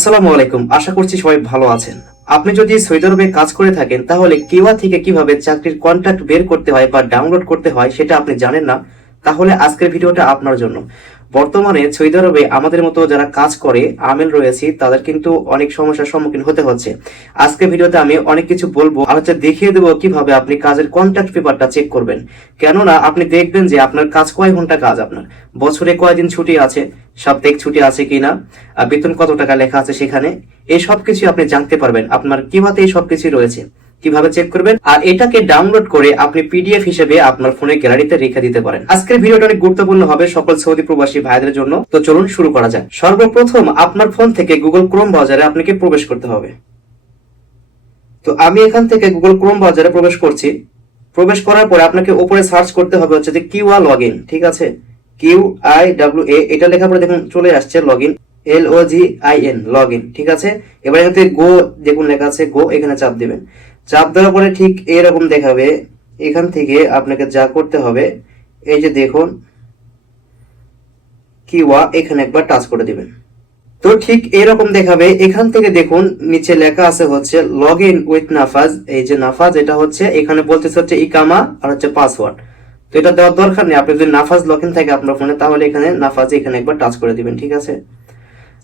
আসসালামু আলাইকুম। আশা করছি সবাই ভালো আছেন। আপনি যদি সৌদি আরবে কাজ করে থাকেন তাহলে কিউয়া থেকে কিভাবে চাকরির কন্ট্রাক্ট বের করতে হয় বা ডাউনলোড করতে হয় সেটা আপনি জানেন না, তাহলে আজকের ভিডিওটা আপনার জন্য। বর্তমানে সৌদি আরবে আমাদের মতো যারা কাজ করে আমেল রয়েছি তাদের কিন্তু অনেক সমস্যার সম্মুখীন হতে হচ্ছে। আজকের ভিডিওতে আমি অনেক কিছু বলবো আর দেখিয়ে দেবো কিভাবে আপনি কাজের কন্ট্রাক্ট পেপারটা চেক করবেন। কেননা আপনি দেখবেন যে আপনার কাজ কয় ঘন্টা কাজ, আপনার বছরে কয়দিন ছুটি আছে, সাপ্তাহিক ছুটি আছে কিনা, বেতন কত টাকা লেখা আছে সেখানে, এই সবকিছু আপনি জানতে পারবেন। আপনার কিভাবে এই সবকিছু রয়েছে কিভাবে চেক করবেন, আর এটাকে ডাউনলোড করে আপনি পিডিএফ হিসেবে আপনার ফোনের গ্যালারিতে রেখে দিতে পারেন। আজকের ভিডিওটা অনেক গুরুত্বপূর্ণ হবে সকল সৌদি প্রবাসী ভাইদের জন্য। তো চলুন শুরু করা যাক। সর্বপ্রথম আপনার ফোন থেকে গুগল ক্রোম ব্রাউজারে আপনাকে প্রবেশ করতে হবে। তো আমি এখান থেকে গুগল ক্রোম ব্রাউজারে প্রবেশ করছি। প্রবেশ করার পরে আপনাকে উপরে সার্চ করতে হবে হচ্ছে যে কিউআ লগইন, ঠিক আছে, QIWA এটা লেখার পরে দেখুন চলে আসছে লগইন, LOGIN লগইন, ঠিক আছে। এবার এখান থেকে গো দেখুন লেখা আছে গো, এখানে চাপ দিবেন। চাপ দেওয়ার পরে ঠিক এরকম দেখাবে। এখান থেকে আপনাকে যা করতে হবে এই যে দেখুন কিউআ, এখানে একবার টাচ করে দিবেন। তো ঠিক এরকম দেখাবে। এখান থেকে দেখুন নিচে লেখা আছে হচ্ছে লগ ইন উইথ নাফাজ। এই যে নাফাজ এটা হচ্ছে এখানে বলতেছে হচ্ছে ইকামা আর হচ্ছে পাসওয়ার্ড। তো এটা দেওয়ার দরকার নেই, আপনি যদি নাফাজ লগ ইন থাকে আপনার ফোনে তাহলে এখানে নাফাজে এখানে একবার টাচ করে দিবেন, ঠিক আছে।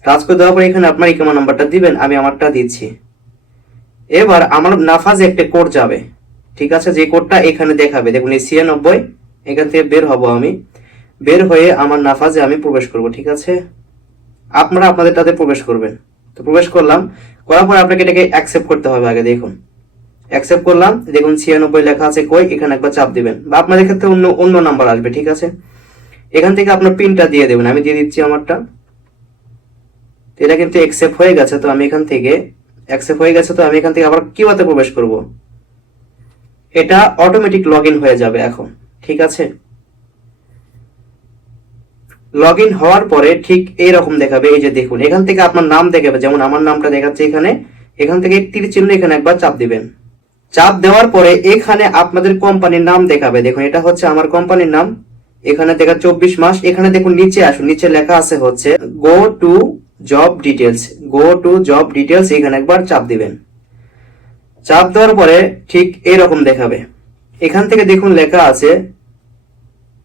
টাচ করে দেওয়ার পরে এখানে আপনার ইকামা নাম্বারটা দিবেন, আমি আমারটা দিচ্ছি। এবার আমার নাফাজে একটা কোড যাবে, ঠিক আছে, যে কোডটা এখানে দেখাবে দেখুন এই 96। এখান থেকে বের হব আমি, বের হয়ে আমার নাফাজে আমি প্রবেশ করব, ঠিক আছে। আপনারা আপনাদের তাতে প্রবেশ করবেন। তো প্রবেশ করলাম, করার পর আপনাকে এটাকে অ্যাকসেপ্ট করতে হবে আগে। দেখুন অ্যাকসেপ্ট করলাম, দেখুন 96 লেখা আছে কই, এখানে একবার চাপ দিবেন, বা আপনাদের ক্ষেত্রে অন্য অন্য নাম্বার আসবে, ঠিক আছে। এখান থেকে আপনার পিনটা দিয়ে দেবেন, আমি দিয়ে দিচ্ছি আমারটা। এটা কিন্তু অ্যাকসেপ্ট হয়ে গেছে। তো আমি এখান থেকে অ্যাকসেপ্ট হয়ে গেছে, তো আমি এখান থেকে আবার কিভাবে প্রবেশ করব, এটা অটোমেটিক লগ ইন হয়ে যাবে এখন, ঠিক আছে। লগ ইন হওয়ার পরে ঠিক এইরকম দেখাবে। এই যে দেখুন এখান থেকে আপনার নাম দেখাবে, যেমন আমার নামটা দেখাচ্ছে এখানে। এখান থেকে তীর চিহ্ন এখানে একবার চাপ দিবেন। চাপ দেওয়ার পরে এখানে আপনাদের কোম্পানির নাম দেখাবে। দেখুন এটা হচ্ছে আমার কোম্পানির নাম, এখানে দেখা 24 মাস। এখানে দেখুন নিচে আসুন, নিচে লেখা আছে হচ্ছে go to job details, go to job details, এখানে একবার চাপ দিবেন। চাপ দেওয়ার পরে ঠিক এরকম দেখাবে। এখান থেকে দেখুন লেখা আছে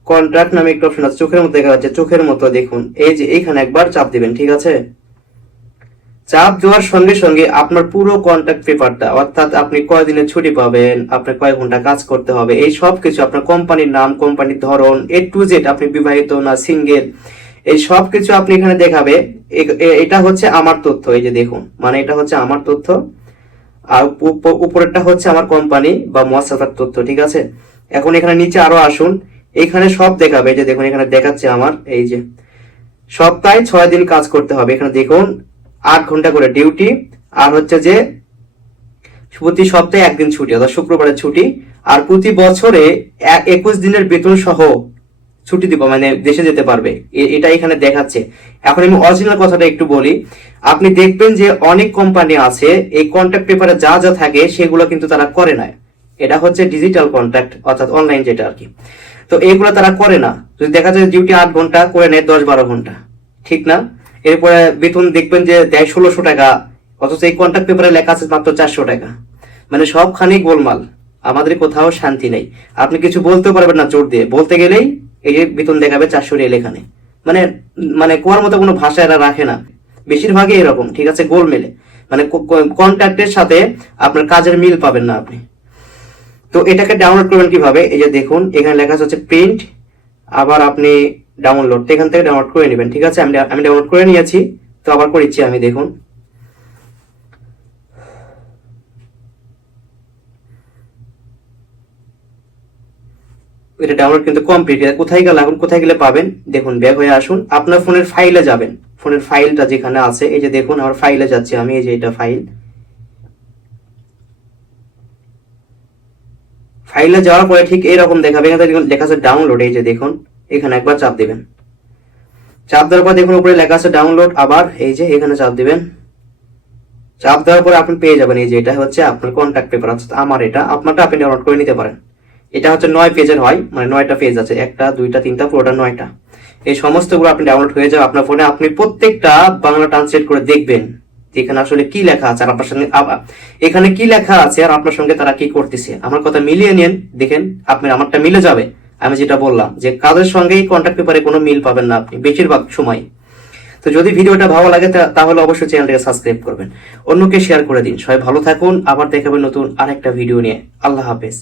কন্ট্রাক্ট নামে একটা অপশন আছে, চোখের মতো দেখা যাচ্ছে, চোখের মতো দেখুন এই যে এইখানে একবার চাপ দিবেন, ঠিক আছে। চাপ দেওয়ার সঙ্গে সঙ্গে আপনার পুরো কন্ট্রাক্ট পেপারটা, অর্থাৎ আপনি কয় দিনের ছুটি পাবেন, আপনার কয় ঘন্টা কাজ করতে হবে, এই সব কিছু, আপনার কোম্পানির নাম, কোম্পানির ধরন, A to Z, আপনি বিবাহিত না সিঙ্গেল, এই সব কিছু আপনি এখানে দেখাবে। এটা হচ্ছে আমার তথ্য, এই যে দেখুন, মানে এটা হচ্ছে আমার তথ্য, আর উপরেরটা হচ্ছে আমার কোম্পানি বা মুআসসাসার তথ্য, ঠিক আছে। এখন এখানে নিচে আরো আসুন, এখানে সব দেখাবে। এই যে দেখুন এখানে দেখাচ্ছে আমার এই যে সপ্তাহে 6 দিন কাজ করতে হবে। এখানে দেখুন 8 ঘন্টা করে ডিউটি, আর হচ্ছে যে প্রতি সপ্তাহে একদিন ছুটি, অর্থাৎ শুক্রবারের ছুটি, আর প্রতি বছরে 21 দিনের বেতন সহ ছুটি দিব, মানে দেশে যেতে পারবে, এটা এখানে দেখাচ্ছে। এখন আমি অরিজিনাল কথাটা একটু বলি। আপনি দেখবেন যে অনেক কোম্পানি আছে এই কন্ট্রাক্ট পেপারে যা যা থাকে সেগুলো কিন্তু তারা করে না। এটা হচ্ছে ডিজিটাল কন্ট্রাক্ট, অর্থাৎ অনলাইন যেটা আর কি। তো এইগুলো তারা করে না। যদি দেখা যায় ডিউটি 8 ঘন্টা করে নেয় 10-12 ঘন্টা, ঠিক না। এরপরে বেতন দেখবেন যে দেয় 1600 টাকা, অথচ এই কন্ট্রাক্ট পেপারে লেখা আছে মাত্র 400 টাকা। মানে সবখানে গোলমাল, আমাদের কোথাও শান্তি নেই। আপনি কিছু বলতেও পারবেন না, জোর দিয়ে বলতে গেলেই এই যে বেতন দেখাবে 400 রিয়াল এখানে। মানে মানে কোয়ার মতো কোনো ভাষা এরা রাখে না, বেশিরভাগই এরকম, ঠিক আছে, গোল মেলে। মানে কন্ট্রাক্টের সাথে আপনার কাজের মিল পাবেন না আপনি। তো এটাকে ডাউনলোড করবেন কিভাবে, এই যে দেখুন এখানে লেখা আছে প্রিন্ট, আবার আপনি ডাউনলোড, এখান থেকে ডাউনলোড করে নেবেন, ঠিক আছে। আমি ডাউনলোড করে নিয়েছি, তো আবার করেছি আমি, দেখুন এটা ডাউনলোড কিন্তু কমপ্লিট। কোথায় গেল, এখন কোথায় গেলে পাবেন, দেখুন ব্যাক হয়ে আসুন, আপনার ফোনের ফাইলে যাবেন। ফোনের ফাইলটা যেখানে আছে এই যে দেখুন আমার ফাইলে যাচ্ছে আমি, এই যে এটা ফাইল। ফাইলে যাওয়ার পরে ঠিক এইরকম দেখাবে, এখানে লেখা আছে ডাউনলোড, এই যে দেখুন এখানে একবার চাপ দিবেন। চাপ দেওয়ার পর দেখুন উপরে লেখা আছে ডাউনলোড, আবার এই যে এখানে চাপ দিবেন। চাপ দেওয়ার পরে আপনি পেয়ে যাবেন এই যে এটা হচ্ছে আপনার কন্ট্যাক্ট পেপার, অর্থাৎ আমার এটা, আপনারটা আপনি ডাউনলোড করে নিতে পারেন। এটা হচ্ছে 9 পেজের হয়, মানে 9টা পেজ আছে, 1টা 2টা 3টা পুরোটা 9টা। এই সমস্তগুলো আপনি ডাউনলোড হয়ে যাবে আপনার ফোনে। আপনি প্রত্যেকটা বাংলা ট্রান্সলেট করে দেখবেন, যে এখানে আসলে কি লেখা আছে আর আপনার সঙ্গে এখানে কি লেখা আছে আর আপনার সঙ্গে তারা কি করতেছে। আমার কথা মিলিয়ে নিন, দেখেন আপনার আমারটা মিলে যাবে। আমি যেটা বললাম যে কাদের সঙ্গেই কন্ট্যাক্ট পেপারে কোনো মিল পাবেন না আপনি বেশিরভাগ সময়। তো যদি ভিডিওটা ভালো লাগে তাহলে অবশ্যই চ্যানেলটাকে সাবস্ক্রাইব করবেন, অন্যকে শেয়ার করে দিন। সবাই ভালো থাকুন, আবার দেখাবেন নতুন আরেকটা ভিডিও নিয়ে। আল্লাহ হাফেজ।